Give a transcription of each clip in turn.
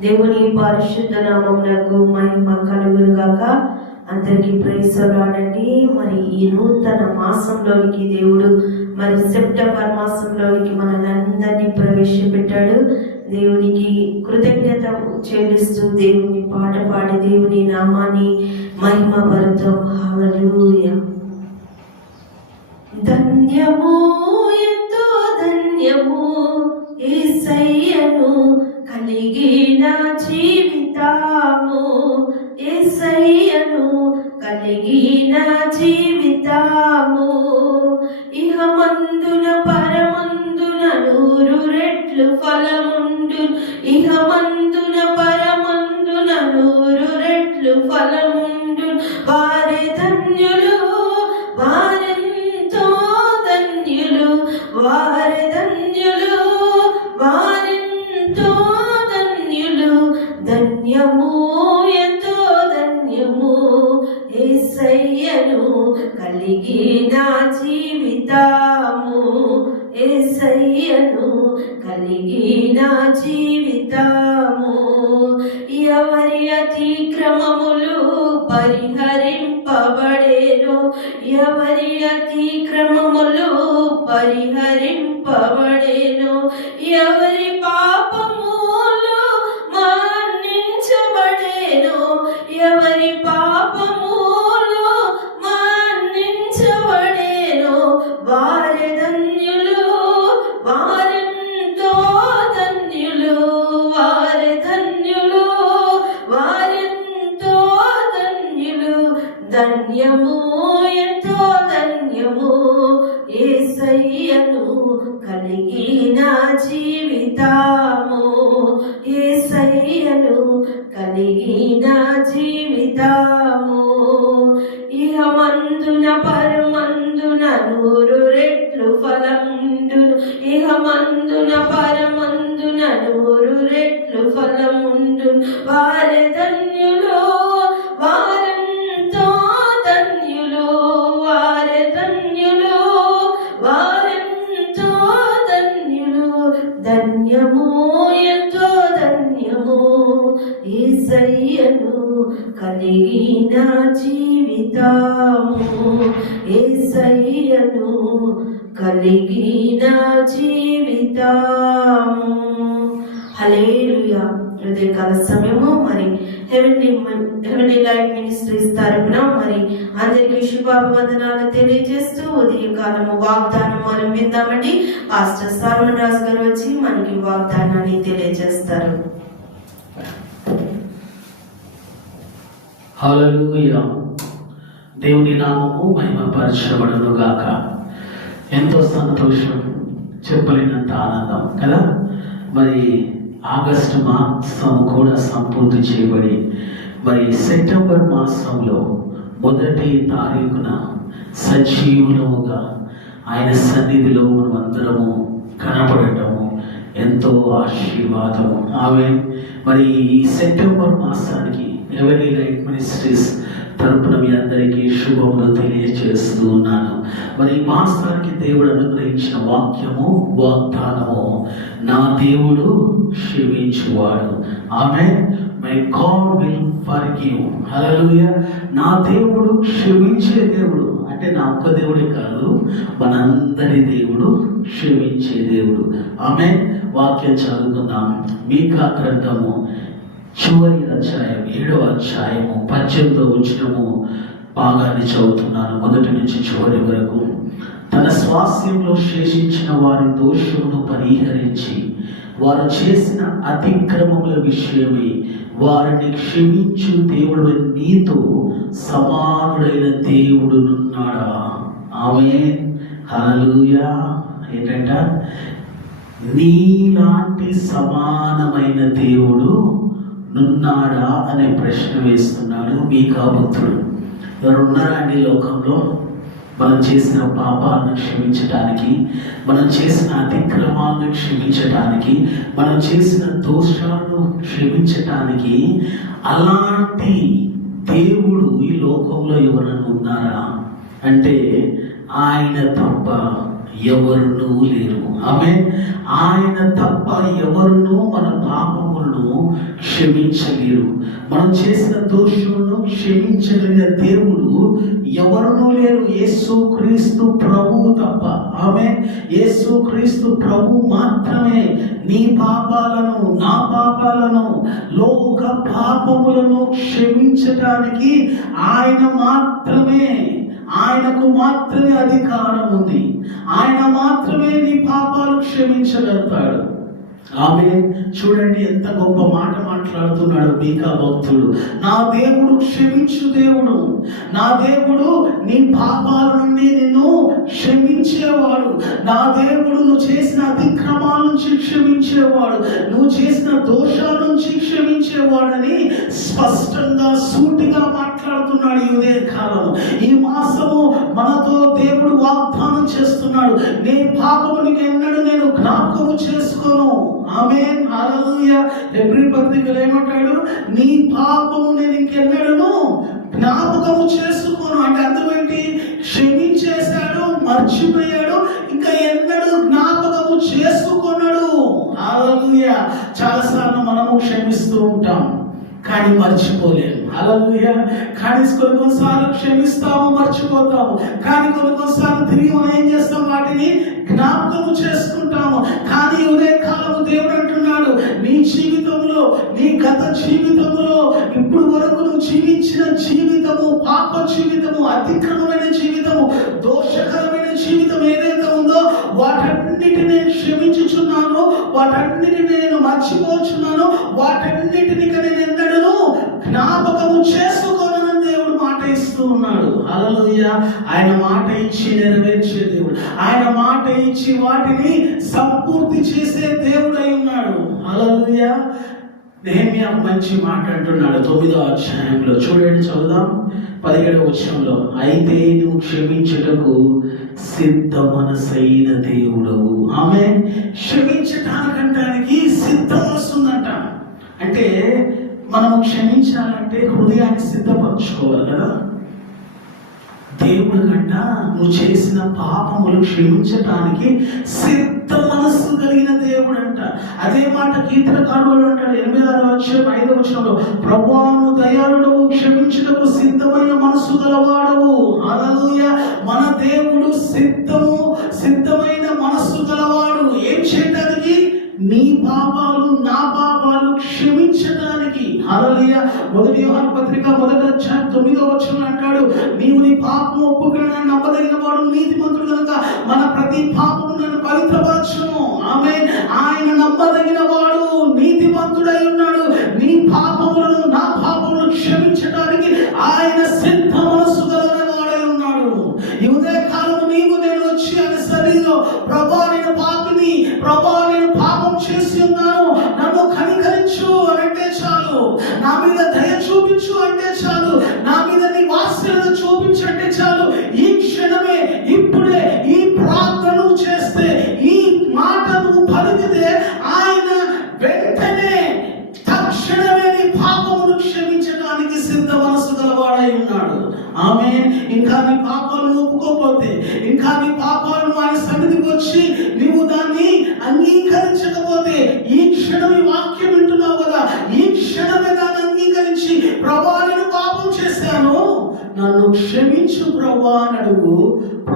దేవుని పరిశుద్ధ నామములకు మహిమ కలుగును గాక అందరికీ ప్రేసలాడండి మరి ఈ నూతన మాసంలోనికి దేవుడు మరి సెప్టెంబర్ మాసంలోనికి మనల్ని అందరినీ ప్రవేశపెట్టాడు. దేవునికి కృతజ్ఞత చెల్లిస్తూ దేవుని పాట పాడి దేవుని నామాన్ని మహిమ భరతం హల్లెలూయా ధన్యము ఎంతో ధన్యము ఏసయ్యను కలిగిన జీవితాము ఏసయ్యను కలిగిన జీవితా కలను కలిగి నా జీవితము. ఎవరి అతిక్రమములు పరిహరింపబడేను? ఎవరి అతిక్రమములు పరిహరింపబడేను? ఎవరి పా ధన్యము కలిగిన జీవితము హలేలుయా హృదయకాల సమయము మరి హెవెన్లీ హెవెన్లీ లైఫ్ మినిస్ట్రీస్ తరపున మరి అందరికీ శుభాభివందనాలు తెలియజేస్తూ ఉదయకాలము వాగ్దానం మనం విందామండి. పాస్టర్ సాల్మన్ రాజు గారు వచ్చి మనకి వాగ్దానాన్ని తెలియజేస్తారు. హల్లెలూయా. దేవుని నామము మహిమపరచబడును గాక ఎంతో సంతోషం చెప్పలేనంత ఆనందం కదా? మరి ఆగస్టు మాసం కూడా సంపూర్తి చేయబడి మరి సెప్టెంబర్ మాసంలో మొదటి తారీఖున సజీవులుగా ఆయన సన్నిధిలో మనమందరము కనపడటము ఎంతో ఆశీర్వాదము. ఆమె మరి ఈ సెప్టెంబర్ మాసానికి ఎవరి లైట్ మినిస్ట్రీస్ తరపున మీ అందరికీ శుభములు తెలియజేస్తూ ఉన్నాను. మరి ఈ మాసానికి దేవుడు అనుగ్రహించిన వాక్యము వాగ్దానము నా దేవుడు క్షమించువాడు. ఆమె my God will forgive hallelujah నా దేవుడు క్షమించే దేవుడు. అంటే నా ఒక్క దేవుడే కాదు మనందరి దేవుడు క్షమించే దేవుడు. ఆమె వాక్యం చదువుకుందాం. మీకా గ్రంథము చివరి అధ్యాయం ఏడవ అధ్యాయము పద్దెనిమిదో వచ్చినము భాగాన్ని చదువుతున్నాను. మొదటి నుంచి చివరి వరకు. తన స్వాస్థ్యంలో శేషించిన వారి దోషమును పరిహరించి వారు చేసిన అతిక్రమముల విషయమై వారిని క్షమించు దేవుడు నీతో సమానుడైన దేవుడునున్నాడా ఆమె హల్లెలూయా. ఏంటంట? నీలాంటి సమానమైన దేవుడు నున్నాడా అనే ప్రశ్న వేస్తున్నాడు మీకా భక్తుడు ఎవరున్నారా అండి లోకంలో? మనం చేసిన పాపాలను క్షమించడానికి మనం చేసిన అతిక్రమాలను క్షమించడానికి మనం చేసిన దోషాలను క్షమించటానికి అలాంటి దేవుడు ఈ లోకంలో ఎవరైనా ఉన్నారా? అంటే ఆయన తప్ప ఎవరునూ లేరు. ఆమె ఆయన తప్ప ఎవరునూ మన పాపములను క్షమించలేరు. మనం చేసిన దోషములను క్షమించలేని దేవుడు ఎవరునూ లేరు. యేసు క్రీస్తు ప్రభు తప్ప. ఆమె యేసు క్రీస్తు ప్రభు మాత్రమే నీ పాపాలను నా పాపాలను లోక పాపములను క్షమించటానికి ఆయన మాత్రమే ఆయనకు మాత్రమే అధికారం ఉంది. ఆయన మాత్రమే నీ పాపాలు క్షమించగలుగుతాడు. ఆమె చూడండి ఎంత గొప్ప మాట మాట్లాడుతున్నాడు మీకా భక్తుడు నా దేవుడు క్షమించు దేవుడు. నా దేవుడు నీ పాపాల నుండి నిన్ను క్షమించేవాడు. నా దేవుడు నువ్వు చేసిన అతిక్రమాల నుంచి క్షమించేవాడు. నువ్వు చేసిన దోషాల నుంచి క్షమించేవాడని స్పష్టంగా సూటిగా మాట్లాడుతున్నాడు ఈ ఉదయ కాలం ఈ మాసము మనతో దేవుడు వాగ్దానం చేస్తున్నాడు. నీ పాపమునికి ఎన్నడూ నేను జ్ఞాపకము చేసుకోను. ఆమె హల్లెలూయా. ఎబ్రి పత్రికలు ఏమంటాడు? నీ పాపము నేను ఇంకెన్నడను జ్ఞాపకము చేసుకోను. అంటే అర్థమేంటి క్షమించేశాడు మర్చిపోయాడు ఇంకా ఎన్నడూ జ్ఞాపకము చేసుకున్నాడు హల్లెలూయా. చాలాసార్లు మనము క్షమిస్తూ ఉంటాం కానీ మర్చిపోలేము. అలలుయ కానీ కొన్ని కొన్నిసార్లు క్షమిస్తాము మర్చిపోతాము. కానీ కొన్ని కొన్నిసార్లు తిరిగి మనం ఏం చేస్తాం? వాటిని జ్ఞాపకము చేసుకుంటాము. కానీ ఉదయ కాలము దేవుడు అంటున్నాడు నీ జీవితంలో నీ గత జీవితంలో ఇప్పుడు వరకు నువ్వు జీవించిన జీవితము పాప జీవితము అతిక్రమమైన జీవితము దోషకరమైన జీవితం ఏదైతే ఉందో వాటన్నిటిని నేను క్షమించుచున్నాను వాటన్నిటిని నేను మర్చిపోచున్నాను వాటన్నిటిని నేను ఎన్నడను జ్ఞాపకము చేసుకోనని దేవుడు మాట ఇస్తూ ఉన్నాడు. హల్లెలూయ. ఆయన మాట ఇచ్చి నెరవేర్చే దేవుడు. ఆయన మాట ఇచ్చి వాటిని సంపూర్తి చేసే దేవుడై ఉన్నాడు. హల్లెలూయ. నెహమ్యా మంచి మాట అంటున్నాడు తొమ్మిదో అధ్యాయంలో. చూడండి చదువుదాం. పదిహేడవ వచనంలో అయితే నువ్వు క్షమించుటకు సిద్ధ మనసైన దేవుడవు. ఆమె క్షమించటానికంటానికి సిద్ధ మనసు ఉందంట అంటే మనం క్షమించాలంటే హృదయాన్ని సిద్ధపరచుకోవాలి కదా? దేవుడు కంట నువ్వు చేసిన పాపములు క్షమించటానికి సిద్ధ మనస్సు కలిగిన దేవుడు అంట అదే మాట కీర్తనకారుడు అంటాడు ఎనిమిది ఆరు వచ్చే ఐదు వచ్చినప్పుడు ప్రభువాను దయాళుడవు క్షమించుటకు సిద్ధమైన మనస్సు గలవాడవు. అలలుయ మన దేవుడు సిద్ధము సిద్ధమైన మనస్సు గలవాడు. ఏం చేయడానికి నీ పాపాలు నా పాపాలు క్షమి హల్లెలూయ. మొదటి యోహాన్ పత్రిక మొదటి అధ్యాయం తొమ్మిదో వచ్చిన అంటాడు నీవు నీ పాపం ఒప్పుకుని నమ్మదగిన వాడు నీతిమంతుడు కనుక మన ప్రతి పాపము నన్ను పవిత్రపరచును. ఆమె ఆయన నమ్మదగిన వాడు నీతిమంతుడై ఉన్నాడు. నీ పాపములను నా పాపాలను ఒప్పుకోకపోతే ఇంకా నీ పాపాలను ఆయన సన్నిధికి వచ్చి నీవు దాన్ని అంగీకరించకపోతే ఈ క్షణం ఈ వాక్యం వింటున్నావు కదా ఈ క్షణమే దాన్ని అంగీకరించి ప్రభా నేను పాపం చేశాను. నన్ను క్షమించు ప్రభా అని అడుగు.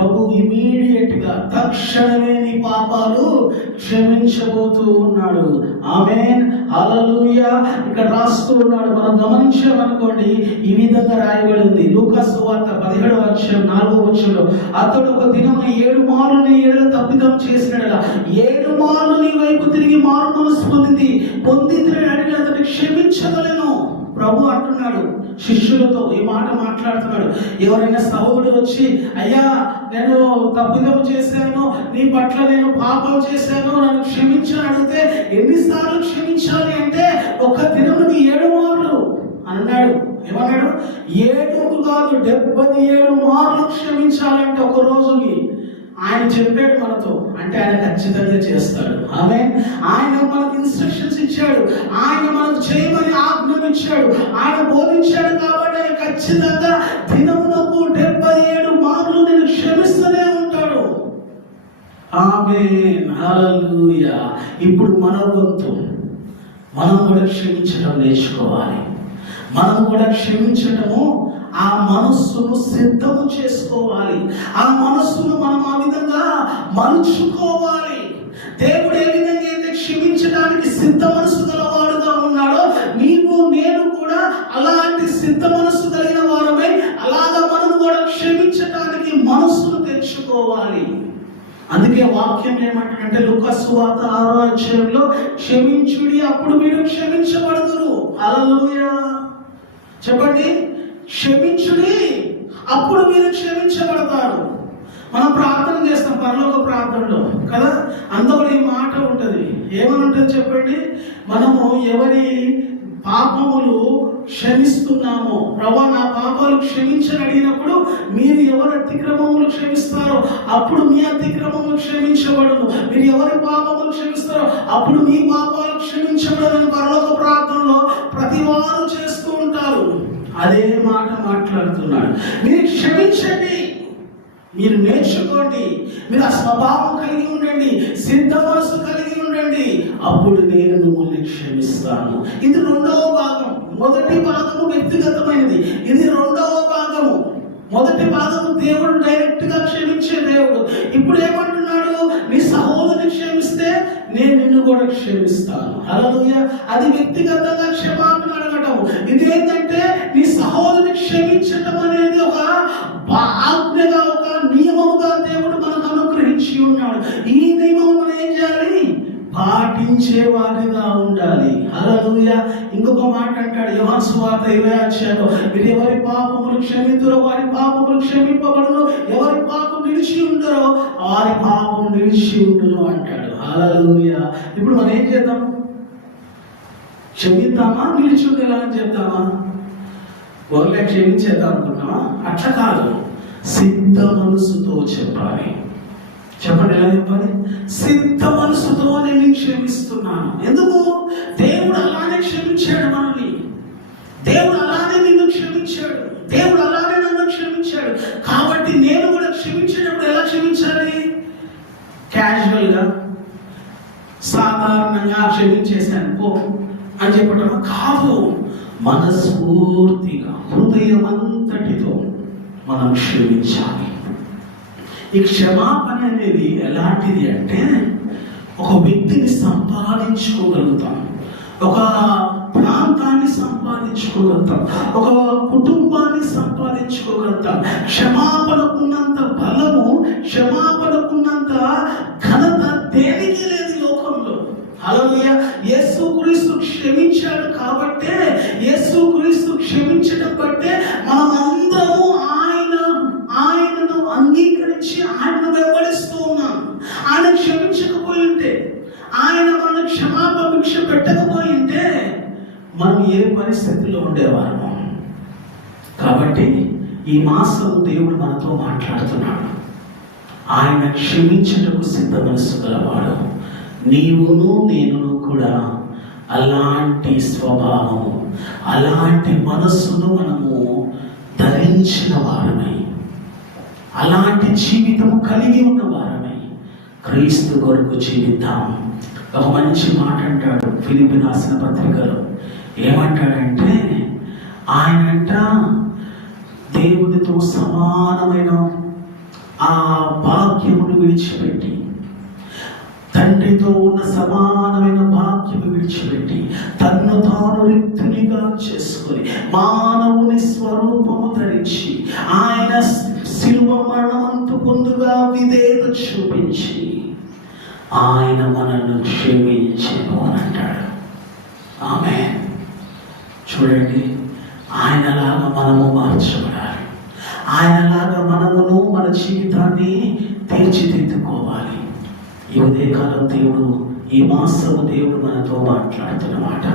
ప్రభు ఇమీడియట్గా తక్షణమే నీ పాపాలు క్షమించబోతూ ఉన్నాడు. ఆమెన్. అలలుయ ఇక్కడ రాస్తూ ఉన్నాడు. మనం గమనించామనుకోండి ఈ విధంగా రాయబడి ఉంది లూకాస్ వార్త పదిహేడవ వర్షం నాలుగో వచ్చంలో అతడు ఒక దినం ఏడు మారుని ఏడు తప్పిదం చేసినాడు ఏడు మార్లు నీ వైపు తిరిగి మారు మనసు పొందింది. పొందింది అడిగి అతడు క్షమించగలను. ప్రభు అంటున్నాడు శిష్యులతో ఈ మాట మాట్లాడుతున్నాడు. ఎవరైనా సహోదరుడు వచ్చి అయ్యా నేను తప్పిదం చేశాను నీ పట్ల నేను పాపం చేశాను నన్ను క్షమించని అడిగితే ఎన్నిసార్లు క్షమించాలి అంటే ఒక దినముని ఏడు మార్లు. అన్నాడు. ఏమన్నాడు? ఏడు కాదు డెబ్బై ఏడు మార్లు క్షమించాలంటే ఒక రోజుకి ఆయన చెప్పాడు మనతో అంటే ఆయన ఖచ్చితంగా చేస్తాడు. ఆమె ఆయన మనకు ఇన్స్ట్రక్షన్స్ ఇచ్చాడు. ఆయన బోధించాడు. ఆయన బోధించాడు కాబట్టి ఆయన ఖచ్చితంగా దినమునకు డెబ్బై ఏడు మార్లు నేను క్షమిస్తూనే ఉంటాడు ఆమె ఇప్పుడు మన వంతు మనం కూడా క్షమించడం నేర్చుకోవాలి. మనం కూడా క్షమించటము ఆ మనస్సును సిద్ధము చేసుకోవాలి. ఆ మనస్సును మనం ఆ విధంగా మలుచుకోవాలి. దేవుడు ఏ విధంగా అయితే క్షమించడానికి సిద్ధ మనసు సింత మనస్సు కలిగిన వారమై అలాగ మనం కూడా క్షమించటానికి మనస్సును తెచ్చుకోవాలి అందుకే వాక్యం ఏమంటాడంటే లుకాసు వార్త ఆరో అధ్యాయంలో క్షమించుడి అప్పుడు మీరు క్షమించబడదురు. అలలుయా చెప్పండి క్షమించుడి అప్పుడు మీరు క్షమించబడతారు. మనం ప్రార్థన చేస్తాం పరలోక ప్రార్థనలో కదా? అందులో ఈ మాట ఉంటుంది. ఏమని ఉంటుంది చెప్పండి? మనము ఎవరి పాపములు క్షమిస్తున్నాము. ప్రభా నా పాపాలు క్షమించని అడిగినప్పుడు మీరు ఎవరి అతిక్రమములు క్షమిస్తారో అప్పుడు మీ అతిక్రమములు క్షమించబడను. మీరు ఎవరి పాపములు క్షమిస్తారో అప్పుడు మీ పాపాలు క్షమించబడని పరలోక ప్రార్థనలో ప్రతి వారు చేస్తూ ఉంటారు. అదే మాట మాట్లాడుతున్నాడు. మీరు క్షమించండి. మీరు నేర్చుకోండి. మీరు ఆ స్వభావం కలిగి ఉండండి. సిద్ధ మనసు కలిగి ఉండండి అప్పుడు నేను మిమ్మల్ని క్షమిస్తాను. ఇది రెండవ భాగం. మొదటి భాగము వ్యక్తిగతమైనది. ఇది రెండవ భాగము. మొదటి భాగము దేవుడు డైరెక్ట్గా క్షమించే దేవుడు. ఇప్పుడు ఏమంటున్నాడు? నీ సహోదరుని క్షమిస్తే నేను నిన్ను కూడా క్షమిస్తాను. హల్లెలూయా. అది వ్యక్తిగతంగా క్షమాపణ అడగటం. ఇదేంటంటే నీ సహోదరుని క్షమించటం అనేది ఒక ఆజ్ఞగా ఒక నియమముగా దేవుడు మనకు అనుగ్రహించి ఉన్నాడు. ఈ నియమం మనం ఏం చేయాలి? పాటించే వారిగా ఉండాలి. హల్లెలూయా. ఇంకొక మాట అంటాడు యోహాను సువార్త ఇరవై అధ్యాయంలో. మీరు ఎవరి పాపములు క్షమితురో వారి పాపములు క్షమింపబడును. ఎవరి పాపం నిలిచి ఉండరో వారి పాపం నిలిచి ఉండును అంటాడు. హల్లెలూయా. ఇప్పుడు మనం ఏం చేద్దాం? క్షమిద్దామా? నిలిచి ఉండేలా అని చెప్తామా ఒకళ్ళే క్షమించేద్దాం అనుకుంటామా అట్లా కాదు. సిద్ధ మనసుతో చెప్పాలి. చెప్పండి ఎలా చెప్పాలి? సిద్ధ మనసుతో నేను క్షమిస్తున్నాను. ఎందుకు? దేవుడు అలానే క్షమించాడు మనల్ని. దేవుడు అలానే నిన్ను క్షమించాడు. దేవుడు అలానే నన్ను క్షమించాడు. కాబట్టి నేను కూడా క్షమించేటప్పుడు ఎలా క్షమించాలి? క్యాజువల్గా సాధారణంగా క్షమించేశాను. పో అని చెప్పటం కాదు. మనస్ఫూర్తిగా హృదయం అంతటితో మనం క్షమించాలి. ఈ క్షమాపణ అనేది ఎలాంటిది అంటే ఒక వ్యక్తిని సంపాదించుకోగలుగుతాం. ఒక ప్రాంతాన్ని సంపాదించుకోగలుగుతాం. ఒక కుటుంబాన్ని సంపాదించుకోగలుగుతాం. క్షమాపణకున్నంత బలము క్షమాపణకున్నంత ఘనత దేనికి లేదు లోకంలో. హల్లెలూయా. యేసు క్రీస్తు క్షమించాడు కాబట్టే యేసు క్రీస్తు క్షమించడం బట్టే క్షమించకపోయి ఉంటే ఆయన మన క్షమాపణ భిక్ష పెట్టకపోయి ఉంటే మనం ఏ పరిస్థితిలో ఉండేవారము. కాబట్టి ఈ మాసం దేవుడు మనతో మాట్లాడుతున్నాడు. ఆయన క్షమించటకు సిద్ధ మనసు గలవాడు. నీవును నేనును కూడా అలాంటి స్వభావము అలాంటి మనస్సును మనము ధరించిన వారమై అలాంటి జీవితం కలిగి ఉన్న క్రీస్తు కొరకు జీవిద్దాం. ఒక మంచి మాట అంటాడు ఫిలిపి రాసిన పత్రికలో. ఏమంటాడంటే ఆయనంట దేవునితో సమానమైన ఆ భాగ్యమును విడిచిపెట్టి తండ్రితో ఉన్న సమానమైన భాగ్యము విడిచిపెట్టి తన్ను తాను రిక్తునిగా చేసుకొని మానవుని స్వరూపము ధరించి ఆయన శిల్వ మరణమంతు ముందుగా విధేయత చూపించి ఆయన మనల్ని క్షమించను అని అంటాడు. ఆమె చూడండి ఆయనలాగా మనము మార్చబడాలి. ఆయనలాగా మనమును మన జీవితాన్ని తీర్చిదిద్దుకోవాలి. ఈ ఉదయకాలం దేవుడు ఈ మాసము దేవుడు మనతో మాట్లాడుతున్నమాట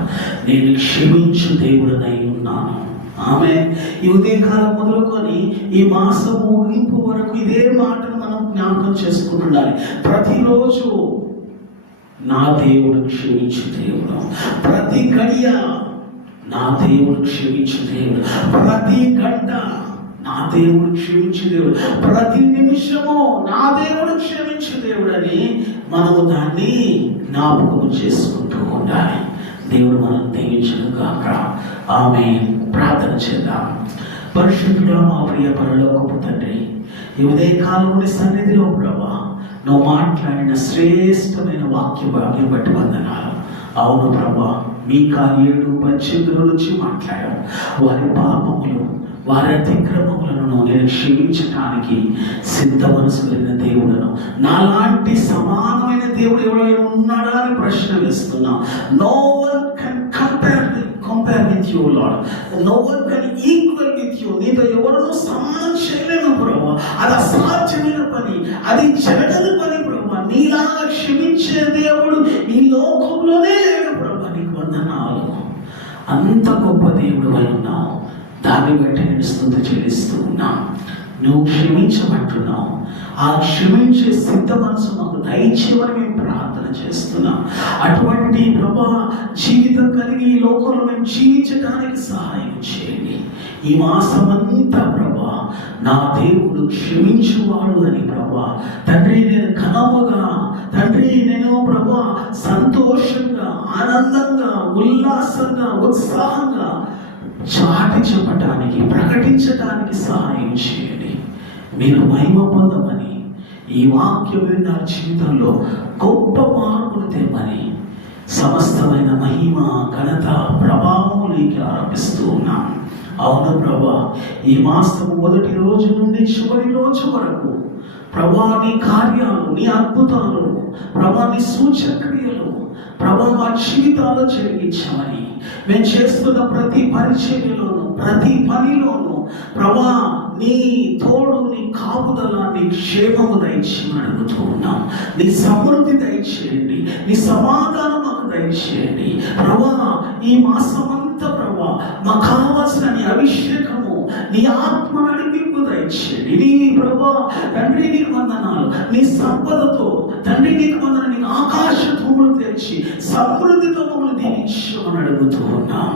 నేను క్షమించు దేవుడనై ఉన్నాను. ఆమె ఈ ఉదయకాలం మొదలుకొని ఈ మాసం ముగింపు వరకు ఇదే మాటను మనం జ్ఞాపకం చేసుకుంటుండాలి. ప్రతిరోజు నా దేవుడు క్షమించు దేవుడు. ప్రతి గడియ నా దేవుడు క్షమించు దేవుడు. ప్రతి గంట నా దేవుడు క్షమించు దేవుడు. ప్రతి నిమిషము నా దేవుడు క్షమించు దేవుడు అని మనము దాన్ని జ్ఞాపకం చేసుకుంటూ ఉండాలి. దేవుడు మనం దీవించను కాక ఆమె ప్రార్థన చేద్దాం. పరిశుద్ధుడా మా ప్రియ పరలోకపు తండ్రి ఈ కాలంలో సన్నిధిలో ప్రభా నువ్వు మాట్లాడిన శ్రేష్టమైన వాక్య భాగ్యం బట్టి వందనాలు. అవును ప్రభా మీకా ఏడు పరిశుద్ధుల నుంచి మాట్లాడావు. వారి పాపములు వారి అతిక్రమములను నేను క్షమించటానికి సిద్ధ మనసు కలిగిన దేవుడను. నాలాంటి సమానమైన దేవుడు ఎవరైనా ఉన్నాడా అని ప్రశ్న వేస్తున్నా. No one compare with you lord no one can equal with you నీతో ఎవరు సమానం చేయలేను ప్రభు అది అసాధ్యమైన పని. అది జరగని పని ప్రభు నీలాగా క్షమించే దేవుడు ఈ లోకంలోనే లేడు ప్రభు నీకు వందనాలు. అంత గొప్ప దేవుడు వల్ల ఉన్నావు. దాన్ని బట్టి నేను స్థుతి చెల్లిస్తూ ఉన్నా నువ్వు క్షమించబట్టున్నావు ఆ క్షమించే సిద్ధ మనసు మాకు దయచేయమని మేము ప్రార్థన చేస్తున్నాం. అటువంటి ప్రభా జీవితం కలిగి ఈ లోకంలో మేము జీవించడానికి సహాయం చేయండి. ఈ మాసమంతా ప్రభా నా దేవుడు క్షమించువాడు అని ప్రభా తండ్రి నేను కనవగా తండ్రి నేను ప్రభా సంతోషంగా ఆనందంగా ఉల్లాసంగా ఉత్సాహంగా చాటి చెప్పటానికి ప్రకటించడానికి సహాయం చేయండి. మీరు మహిమ పొందమని ఈ వాక్యం నా జీవితంలో గొప్ప మార్పులు తెమ్మని సమస్తమైన మహిమ ఘనత ప్రభావములకి ఆరంభిస్తూ ఉన్నాం. అవును ప్రభా ఈ మాసం మొదటి రోజు నుండి చివరి రోజు వరకు ప్రభా నీ కార్యాలు నీ అద్భుతాలు ప్రభా నీ సూచక్రియలు ప్రభా మా జీవితాలు జరిగించామని. మేము చేస్తున్న ప్రతి పరిచర్యలోను ప్రతి పనిలోను ప్రభా నీ తోడు నీ కాపుదల నీ క్షేమము దయచేయమని అడుగుతూ ఉన్నాం. నీ సమృద్ధి దయచేయండి. నీ సమాధానం మాకు దయచేయండి. ప్రభా ఈ మాసమంతా ప్రభా మాకు కావాల్సిన నీ అభిషేకము నీ ఆత్మ నడిపింపు దయచేయండి. నీ ప్రభా తండ్రి నీకు వందనాలు. నీ సంపదతో తండ్రి నీకు వందన నీకు ఆకాశ ధూములు తెరిచి సమృద్ధితో మమ్మల్ని దీవించమని అడుగుతూ ఉన్నాం.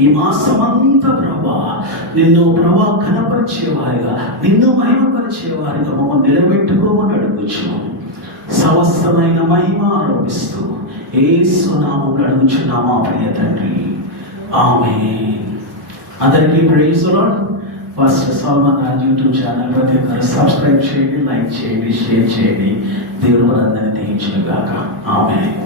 ఈ మాసమంతా ప్రభా నిన్ను ప్రభా కనపరిచేవారిగా నిన్ను మహిమపరిచేవారిగా మమ్మల్ని నిలబెట్టుకోమని అడుగుచు. సమస్తమైన మహిమ ఆరోపిస్తూ ఏ సునామం అడుగుచున్నామా ప్రియ తండ్రి? ఆమె అందరికీ praise first Salman Raj YouTube channel ప్రతి ఒక్కరు సబ్స్క్రైబ్ చేయండి లైక్ చేయండి షేర్ చేయండి. దేవుడు మనందరినీ దీవించిన ఆమె